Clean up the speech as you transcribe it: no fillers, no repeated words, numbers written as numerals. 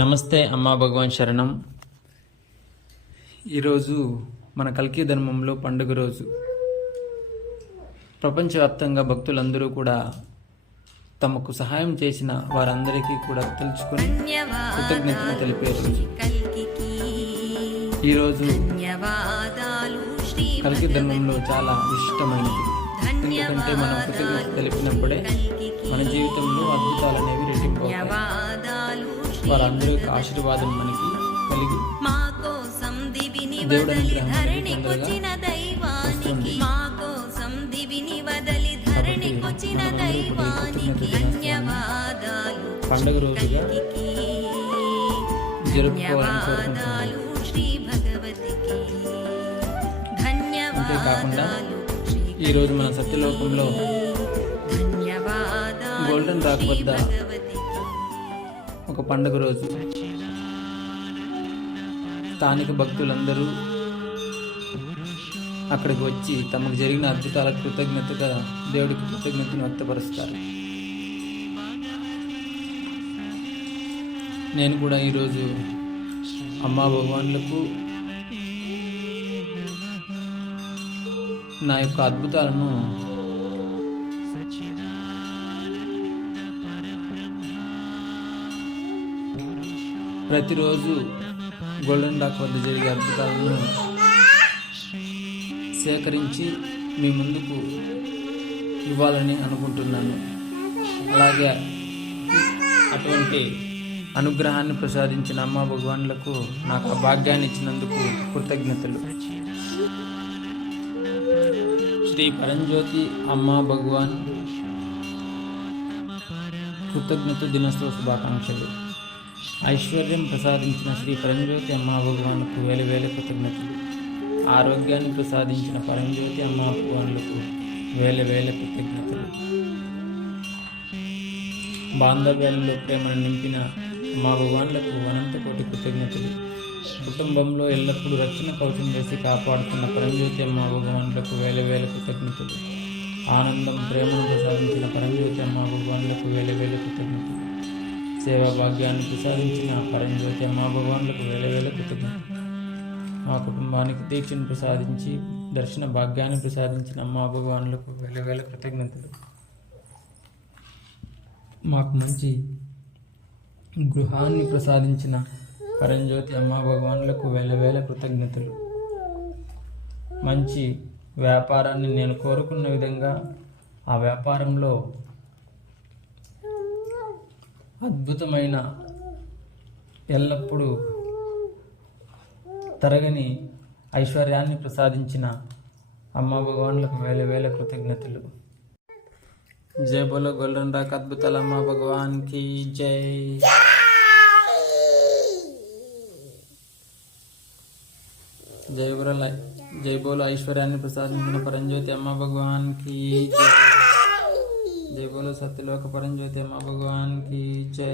నమస్తే అమ్మా భగవాన్ శరణం. ఈరోజు మన కల్కి ధర్మంలో పండుగ రోజు. ప్రపంచవ్యాప్తంగా భక్తులందరూ కూడా తమకు సహాయం చేసిన వారందరికీ కూడా తెలుసుకొని కృతజ్ఞతలు తెలిపే రోజు. ఈరోజు కల్కి ధర్మంలో చాలా విశిష్టమైనది. ఎందుకంటే మనం కృతజ్ఞత తెలిపినప్పుడే మన జీవితంలో అద్భుతాలు అనేవి రెట్టింపు అవుతాయి. వారందరూ యొక్క ఆశీర్వాదం మనకి కలిగి దేవుడు అనుగ్రహం వస్తుంది. పండుగ రోజుగా జరుపుకోవాలని కోరుకుంటున్నాను. అంతేకాకుండా ఈరోజు మన సత్యలోకంలో గోల్డెన్ రాక్ వద్ద ఒక పండుగ రోజు స్థానిక భక్తులందరూ అక్కడికి వచ్చి తమకు జరిగిన అద్భుతాల కృతజ్ఞతగా దేవుడికి కృతజ్ఞతను వ్యక్తపరుస్తారు. నేను కూడా ఈరోజు అమ్మా భగవాన్లకు నా యొక్క అద్భుతాలను ప్రతిరోజు గోల్డెన్ రాక్ వద్ద జరిగే అద్భుతాలను సేకరించి మీ ముందుకు ఇవ్వాలని అనుకుంటున్నాను. అలాగే అటువంటి అనుగ్రహాన్ని ప్రసాదించిన అమ్మా భగవాన్లకు నాకు ఆ భాగ్యాన్ని ఇచ్చినందుకు కృతజ్ఞతలు. శ్రీ పరంజ్యోతి అమ్మా భగవాన్ కృతజ్ఞత దినోత్సవ శుభాకాంక్షలు. ఐశ్వర్యం ప్రసాదించిన శ్రీ పరంజ్యోతి అమ్మా భగవాన్కు వేల వేల కృతజ్ఞతలు. ఆరోగ్యాన్ని ప్రసాదించిన పరంజ్యోతి అమ్మా భగవాన్లకు వేల వేల కృతజ్ఞతలు. బాంధవ్యాలలో ప్రేమను నింపిన అమ్మా భగవాన్లకు అనంత కోటి కృతజ్ఞతలు. కుటుంబంలో ఎల్లప్పుడూ రక్షణ కవచం వేసి కాపాడుతున్న పరంజ్యోతి అమ్మా భగవాన్లకు వేల వేల కృతజ్ఞతలు. ఆనందం ప్రేమను ప్రసాదించిన పరంజ్యోతి అమ్మా భగవాన్లకు వేల వేల కృతజ్ఞతలు. సేవా భాగ్యాన్ని ప్రసాదించిన పరంజ్యోతి అమ్మా భగవాన్లకు వేల వేల కృతజ్ఞతలు. మా కుటుంబానికి దీక్షను ప్రసాదించి దర్శన భాగ్యాన్ని ప్రసాదించిన అమ్మా భగవాన్లకు వేల వేల కృతజ్ఞతలు. మాకు మంచి గృహాన్ని ప్రసాదించిన పరంజ్యోతి అమ్మా భగవాన్లకు వేల వేల కృతజ్ఞతలు. మంచి వ్యాపారాన్ని నేను కోరుకున్న విధంగా ఆ వ్యాపారంలో అద్భుతమైన ఎల్లప్పుడూ తరగని ఐశ్వర్యాన్ని ప్రసాదించిన అమ్మా భగవాన్లకు వేల వేల కృతజ్ఞతలు. జై బోలో గోల్డెన్ రాక్ అద్భుతాల అమ్మా భగవాన్కి జై. జై బోలో ఐశ్వర్యాన్ని ప్రసాదించిన పరంజ్యోతి అమ్మా భగవాన్కి జై. జై బోలో సత్యలోక పరంజ్యోతి అమ్మా భగవాన్కి జై.